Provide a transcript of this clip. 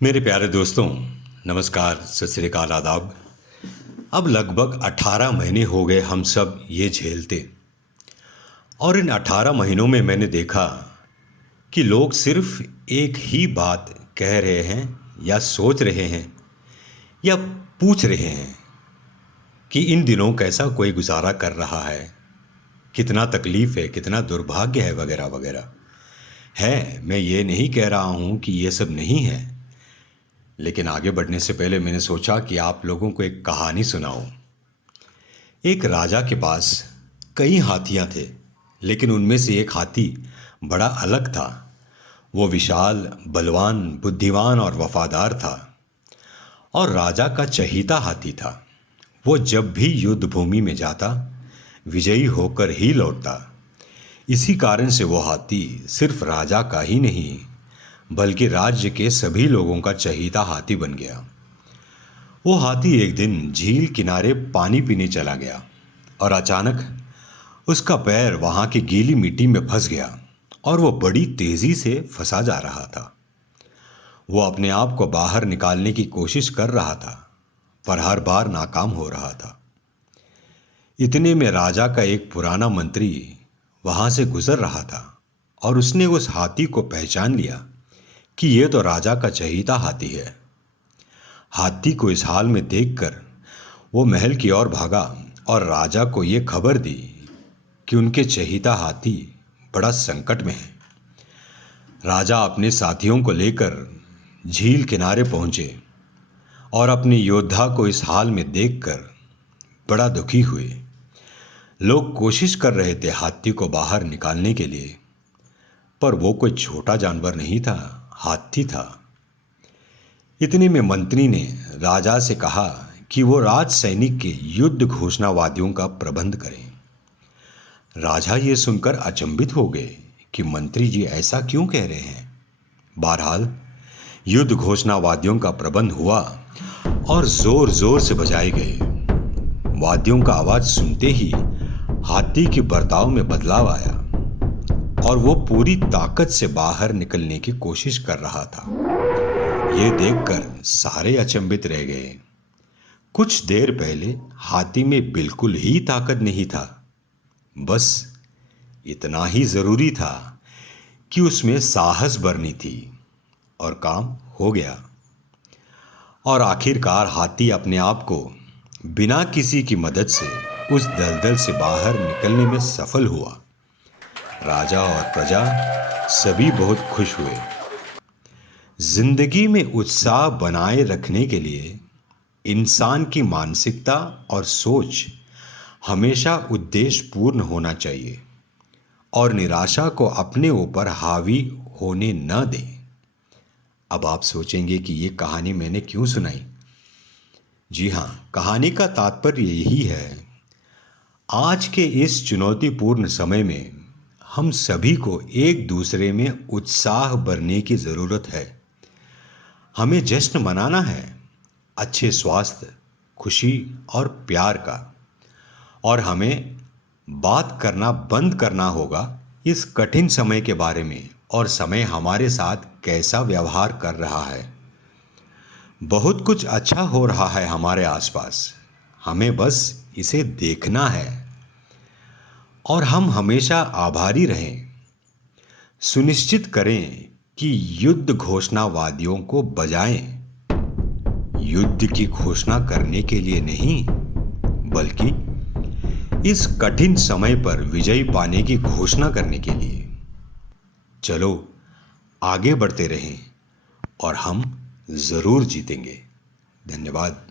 मेरे प्यारे दोस्तों, नमस्कार, सत श्री अकाल, आदाब। अब लगभग 18 महीने हो गए हम सब ये झेलते, और इन 18 महीनों में मैंने देखा कि लोग सिर्फ एक ही बात कह रहे हैं या सोच रहे हैं या पूछ रहे हैं कि इन दिनों कैसा कोई गुजारा कर रहा है, कितना तकलीफ है, कितना दुर्भाग्य है, वगैरह वगैरह। है, मैं ये नहीं कह रहा हूँ कि ये सब नहीं है, लेकिन आगे बढ़ने से पहले मैंने सोचा कि आप लोगों को एक कहानी सुनाऊं। एक राजा के पास कई हाथियां थे, लेकिन उनमें से एक हाथी बड़ा अलग था। वो विशाल, बलवान, बुद्धिमान और वफादार था, और राजा का चहीता हाथी था। वो जब भी युद्ध भूमि में जाता, विजयी होकर ही लौटता। इसी कारण से वो हाथी सिर्फ राजा का ही नहीं, बल्कि राज्य के सभी लोगों का चहीता हाथी बन गया। वो हाथी एक दिन झील किनारे पानी पीने चला गया, और अचानक उसका पैर वहां की गीली मिट्टी में फंस गया, और वो बड़ी तेजी से फंसा जा रहा था। वो अपने आप को बाहर निकालने की कोशिश कर रहा था, पर हर बार नाकाम हो रहा था। इतने में राजा का एक पुराना मंत्री वहां से गुजर रहा था, और उसने उस हाथी को पहचान लिया कि यह तो राजा का चहीता हाथी है। हाथी को इस हाल में देखकर वो महल की ओर भागा और राजा को यह खबर दी कि उनके चहीता हाथी बड़ा संकट में है। राजा अपने साथियों को लेकर झील किनारे पहुंचे, और अपने योद्धा को इस हाल में देखकर बड़ा दुखी हुए। लोग कोशिश कर रहे थे हाथी को बाहर निकालने के लिए, पर वो कोई छोटा जानवर नहीं था, हाथी था। इतने में मंत्री ने राजा से कहा कि वो राज सैनिक के युद्ध घोषणावादियों का प्रबंध करें। राजा ये सुनकर अचंभित हो गए कि मंत्री जी ऐसा क्यों कह रहे हैं। बहरहाल युद्ध घोषणावादियों का प्रबंध हुआ, और जोर जोर से बजाए गए। वाद्यों का आवाज सुनते ही हाथी के बर्ताव में बदलाव आया, और वो पूरी ताकत से बाहर निकलने की कोशिश कर रहा था। ये देखकर सारे अचंभित रह गए। कुछ देर पहले हाथी में बिल्कुल ही ताकत नहीं था, बस इतना ही जरूरी था कि उसमें साहस भरनी थी, और काम हो गया। और आखिरकार हाथी अपने आप को बिना किसी की मदद से उस दलदल से बाहर निकलने में सफल हुआ। राजा और प्रजा सभी बहुत खुश हुए। जिंदगी में उत्साह बनाए रखने के लिए इंसान की मानसिकता और सोच हमेशा उद्देश्यपूर्ण होना चाहिए, और निराशा को अपने ऊपर हावी होने न दें। अब आप सोचेंगे कि ये कहानी मैंने क्यों सुनाई। जी हाँ, कहानी का तात्पर्य यही है, आज के इस चुनौतीपूर्ण समय में हम सभी को एक दूसरे में उत्साह भरने की जरूरत है। हमें जश्न मनाना है अच्छे स्वास्थ्य, खुशी और प्यार का, और हमें बात करना बंद करना होगा इस कठिन समय के बारे में, और समय हमारे साथ कैसा व्यवहार कर रहा है। बहुत कुछ अच्छा हो रहा है हमारे आसपास, हमें बस इसे देखना है, और हम हमेशा आभारी रहें। सुनिश्चित करें कि युद्ध घोषणावादियों को बजाएं, युद्ध की घोषणा करने के लिए नहीं, बल्कि इस कठिन समय पर विजय पाने की घोषणा करने के लिए। चलो आगे बढ़ते रहें, और हम जरूर जीतेंगे। धन्यवाद।